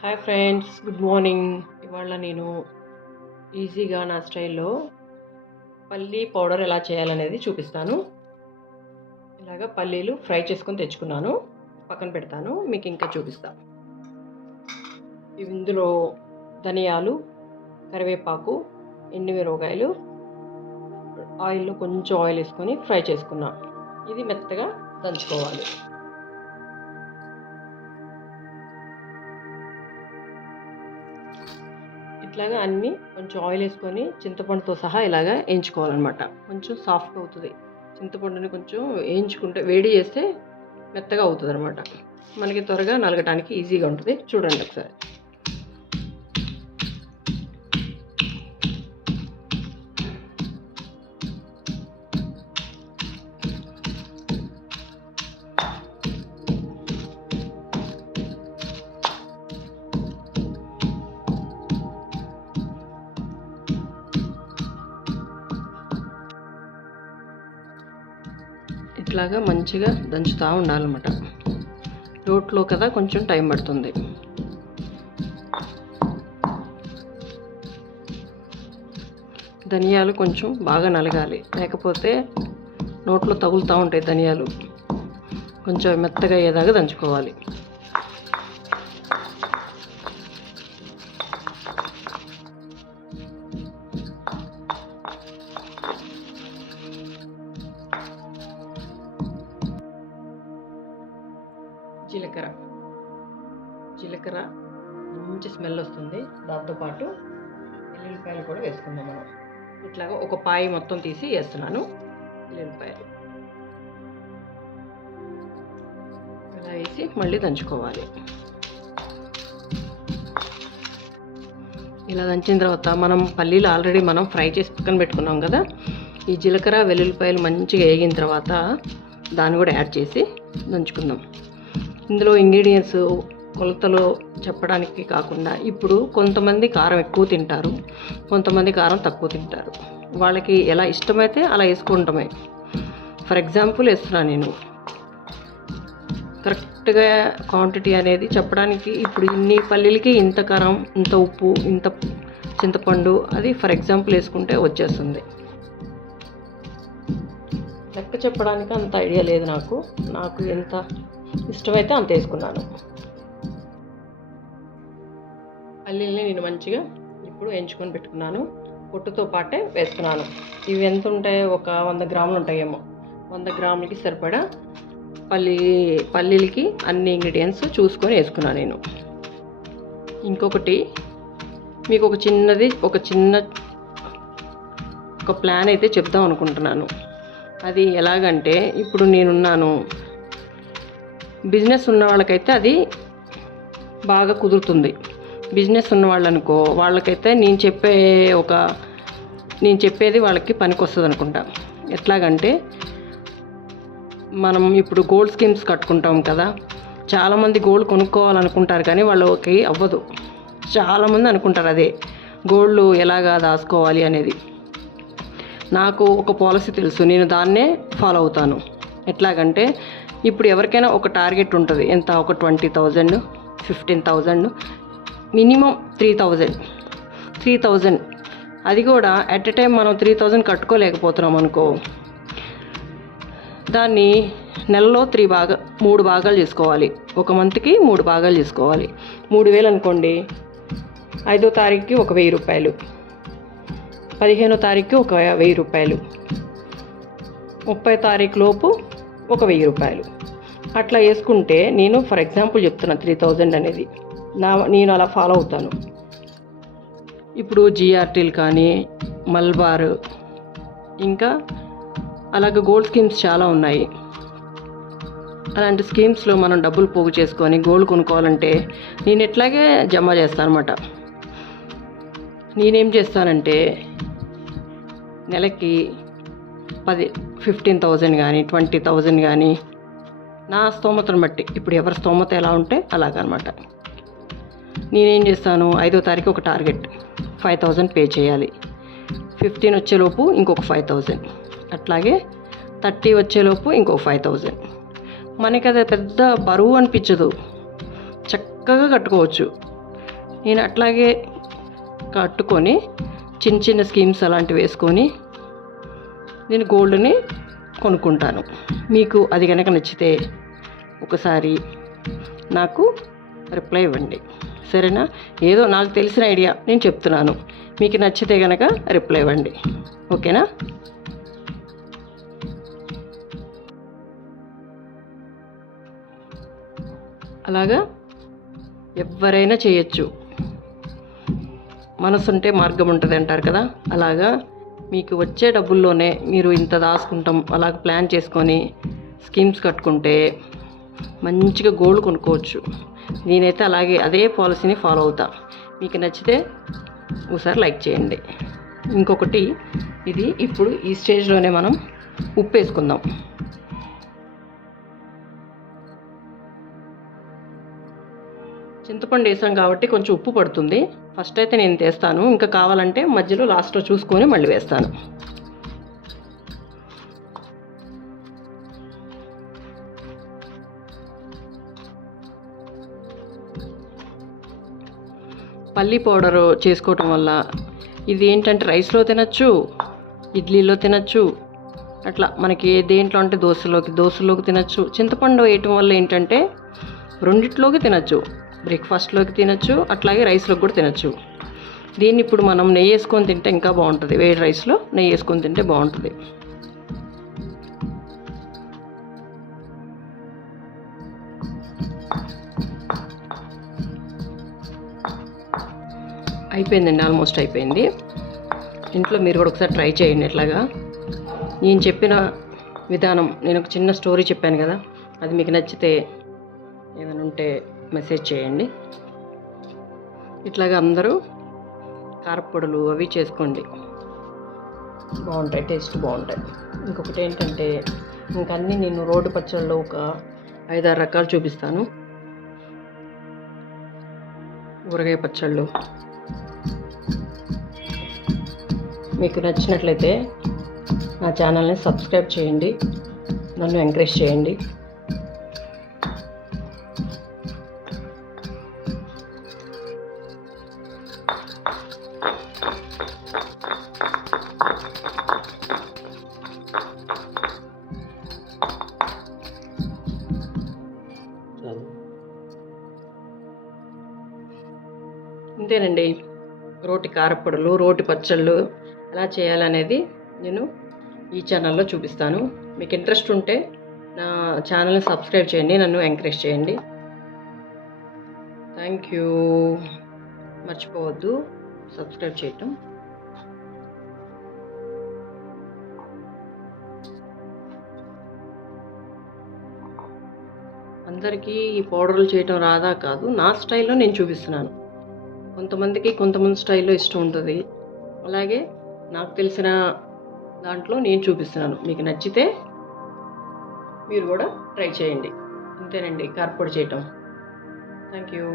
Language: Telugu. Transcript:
Hi friends, good morning. ఇవాళ నేను ఈజీగా నా స్టైల్లో పల్లీ పౌడర్ ఎలా చేయాలనేది చూపిస్తాను. ఇలాగ పల్లీలు ఫ్రై చేసుకొని తెచ్చుకున్నాను, పక్కన పెడతాను, మీకు ఇంకా చూపిస్తాను. ఇందులో ధనియాలు, కరివేపాకు, ఎండుమిరపకాయలు, ఆయిల్లో కొంచెం ఆయిల్ వేసుకొని ఫ్రై చేసుకున్నాను. ఇది మెత్తగా దంచుకోవాలి. ఇట్లాగా అన్నీ కొంచెం ఆయిల్ వేసుకొని చింతపండుతో సహా ఇలాగా వేయించుకోవాలన్నమాట. కొంచెం సాఫ్ట్ అవుతుంది. చింతపండుని కొంచెం వేయించుకుంటే వేడి చేస్తే మెత్తగా అవుతుంది అనమాట. మనకి త్వరగా నలగటానికి ఈజీగా ఉంటుంది. చూడండి ఒకసారి. ఇట్లాగా మంచిగా దంచుతూ ఉండాలన్నమాట. రోట్లో కదా కొంచెం టైం పడుతుంది. ధనియాలు కొంచెం బాగా నలగాలి, లేకపోతే నోట్లో తగులుతూ ఉంటాయి ధనియాలు. కొంచెం మెత్తగా అయ్యేదాకా దంచుకోవాలి. జీలకర్ర మంచి స్మెల్ వస్తుంది. దాంతోపాటు ఎల్లుల్లిపాయలు కూడా వేసుకుందాం మనం. ఇట్లాగా ఒక పాయి మొత్తం తీసి వేస్తున్నాను. ఎల్లుల్లిపాయలు ఇలా వేసి మళ్ళీ దంచుకోవాలి. ఇలా దంచిన తర్వాత మనం పల్లీలు ఆల్రెడీ మనం ఫ్రై చేసి పక్కన పెట్టుకున్నాం కదా. ఈ జీలకర్ర వెల్లుల్లిపాయలు మంచిగా వేగిన తర్వాత దాన్ని కూడా యాడ్ చేసి దంచుకుందాం. ఇందులో ఇంగ్రీడియంట్స్ కొలతలో చెప్పడానికి కాకుండా, ఇప్పుడు కొంతమంది కారం ఎక్కువ తింటారు, కొంతమంది కారం తక్కువ తింటారు. వాళ్ళకి ఎలా ఇష్టమైతే అలా వేసుకుంటామే. ఫర్ ఎగ్జాంపుల్ వేస్తున్నాను నేను. కరెక్ట్గా క్వాంటిటీ అనేది చెప్పడానికి, ఇప్పుడు ఇన్ని పల్లీలకి ఇంత కారం, ఇంత ఉప్పు, ఇంత చింతపండు, అది ఫర్ ఎగ్జాంపుల్ వేసుకుంటే వచ్చేస్తుంది. లెక్క చెప్పడానికి అంత ఐడియా లేదు నాకు ఎంత ఇష్టమైతే అంత వేసుకున్నాను. పల్లీల్ని నేను మంచిగా ఇప్పుడు వేయించుకొని పెట్టుకున్నాను. పొట్టుతో పాటే వేసుకున్నాను. ఇవి ఎంత ఉంటాయి, ఒక 100 గ్రాములు ఉంటాయేమో. 100 గ్రాములకి సరిపడా పల్లీలకి అన్ని ఇంగ్రీడియంట్స్ చూసుకొని వేసుకున్నాను నేను. ఇంకొకటి మీకు ఒక ప్లాన్ అయితే చెప్దాం అనుకుంటున్నాను. అది ఎలాగంటే, ఇప్పుడు నేనున్నాను, బిజినెస్ ఉన్న వాళ్ళకైతే అది బాగా కుదురుతుంది. బిజినెస్ ఉన్న వాళ్ళు అనుకో, వాళ్ళకైతే నేను చెప్పేది వాళ్ళకి పనికి వస్తుంది అనుకుంటా. ఎట్లాగంటే, మనం ఇప్పుడు గోల్డ్ స్కీమ్స్ కట్టుకుంటాం కదా. చాలామంది గోల్డ్ కొనుక్కోవాలనుకుంటారు, కానీ వాళ్ళకి అవ్వదు. చాలామంది అనుకుంటారు అదే గోల్డ్ ఎలాగా దాచుకోవాలి అనేది. నాకు ఒక పాలసీ తెలుసు, నేను దాన్నే ఫాలో అవుతాను. ఎట్లాగంటే, ఇప్పుడు ఎవరికైనా ఒక టార్గెట్ ఉంటుంది. ఎంత, ఒక 20,000, 15,000, మినిమం 3,000. అది కూడా అట్ ఎ టైం మనం 3,000 కట్టుకోలేకపోతున్నాం అనుకో, దాన్ని నెలలో 3 భాగాలు చేసుకోవాలి. ఒక మంత్కి 3 భాగాలు చేసుకోవాలి. 3,000 అనుకోండి, 5వ తారీఖుకి ఒక 1,000 రూపాయలు, 15వ తారీఖుకి ఒక 1,000 రూపాయలు, 30వ తారీఖు లోపు ఒక 1,000 రూపాయలు. అట్లా వేసుకుంటే, నేను ఫర్ ఎగ్జాంపుల్ చెప్తున్నా, 3,000 అనేది నేను అలా ఫాలో అవుతాను. ఇప్పుడు జిఆర్టీలు కానీ, మల్బార్, ఇంకా అలాగే గోల్డ్ స్కీమ్స్ చాలా ఉన్నాయి. అలాంటి స్కీమ్స్లో మనం డబ్బులు పోగు చేసుకొని గోల్డ్ కొనుక్కోవాలంటే నేను ఎట్లాగే జమ చేస్తాను అనమాట. నేనేం చేస్తానంటే, నెలకి 15,000 కానీ 20,000 కానీ, నా స్తోమతను బట్టి, ఇప్పుడు ఎవరి స్తోమత ఎలా ఉంటే అలాగనమాట. నేనేం చేస్తాను, 5వ తారీఖు ఒక టార్గెట్ 5,000 పే చేయాలి. 15 వచ్చేలోపు ఇంకొక 5,000, అట్లాగే 30 వచ్చేలోపు ఇంకొక 5,000. మనకి అది పెద్ద బరువు అనిపించదు, చక్కగా కట్టుకోవచ్చు. నేను అట్లాగే కట్టుకొని చిన్న చిన్న స్కీమ్స్ అలాంటివి వేసుకొని నేను గోల్డ్ని కొనుక్కుంటాను. మీకు అది కనుక నచ్చితే ఒకసారి నాకు రిప్లై ఇవ్వండి, సరేనా? ఏదో నాకు తెలిసిన ఐడియా నేను చెప్తున్నాను, మీకు నచ్చితే కనుక రిప్లై ఇవ్వండి, ఓకేనా? అలాగా ఎవరైనా చేయొచ్చు, మనసుంటే మార్గం ఉంటుంది అంటారు కదా. అలాగా మీకు వచ్చే డబ్బుల్లోనే మీరు ఇంత దాచుకుంటాం అలాగ ప్లాన్ చేసుకొని స్కీమ్స్ కట్టుకుంటే మంచిగా గోల్డ్ కొనుక్కోవచ్చు. నేనైతే అలాగే అదే పాలసీని ఫాలో అవుతా. మీకు నచ్చితే ఒకసారి లైక్ చేయండి. ఇంకొకటి, ఇది ఇప్పుడు ఈ స్టేజ్లోనే మనం ఉప్పు వేసుకుందాం. చింతపండు వేసాం కాబట్టి కొంచెం ఉప్పు పడుతుంది. ఫస్ట్ అయితే నేను తీస్తాను, ఇంకా కావాలంటే మధ్యలో లాస్ట్లో చూసుకొని మళ్ళీ వేస్తాను. పల్లీ పౌడరు చేసుకోవటం వల్ల ఇది ఏంటంటే రైస్లో తినచ్చు, ఇడ్లీలో తినచ్చు, అట్లా మనకి దేంట్లో అంటే దోశలోకి తినచ్చు. చింతపండు వేయటం వల్ల ఏంటంటే రెండిట్లోకి తినచ్చు, బ్రేక్ఫాస్ట్లోకి తినచ్చు, అట్లాగే రైస్లోకి కూడా తినచ్చు. దీన్ని ఇప్పుడు మనం నెయ్యి వేసుకొని తింటే ఇంకా బాగుంటుంది. వేడి రైస్లో నెయ్యి వేసుకొని తింటే బాగుంటుంది. అయిపోయిందండి, ఆల్మోస్ట్ అయిపోయింది. ఇంట్లో మీరు కూడా ఒకసారి ట్రై చేయండి. ఇట్లాగా నేను చెప్పిన విధానం, నేను ఒక చిన్న స్టోరీ చెప్పాను కదా, అది మీకు నచ్చితే ఏమైనా ఉంటే మెసేజ్ చేయండి. ఇట్లాగా అందరూ కారపొడులు అవి చేసుకోండి, బాగుంటాయి, టేస్ట్ బాగుంటాయి. ఇంకొకటి ఏంటంటే ఇంకన్నీ నేను రోడ్డు పచ్చళ్ళు ఒక 5-6 రకాలు చూపిస్తాను. ఊరగాయ పచ్చళ్ళు మీకు నచ్చినట్లయితే నా ఛానల్ని సబ్స్క్రైబ్ చేయండి, నన్ను ఎంకరేజ్ చేయండి. ఇంతేనండి, రోటి కారపొడులు, రోటి పచ్చళ్ళు ఎలా చేయాలనేది నేను ఈ ఛానల్లో చూపిస్తాను. మీకు ఇంట్రెస్ట్ ఉంటే నా ఛానల్ని సబ్స్క్రైబ్ చేయండి, నన్ను ఎంకరేజ్ చేయండి. Thank you. మర్చిపోవద్దు సబ్స్క్రైబ్ చేయటం. అందరికీ ఈ పౌడర్లు చేయటం రాదా కాదు, నా స్టైల్లో నేను చూపిస్తున్నాను. కొంతమంది స్టైల్లో ఇష్టం ఉంటుంది, అలాగే నాకు తెలిసిన దాంట్లో నేను చూపిస్తున్నాను. మీకు నచ్చితే మీరు కూడా ట్రై చేయండి. అంతేనండి కారపొడి చేయటం. Thank you.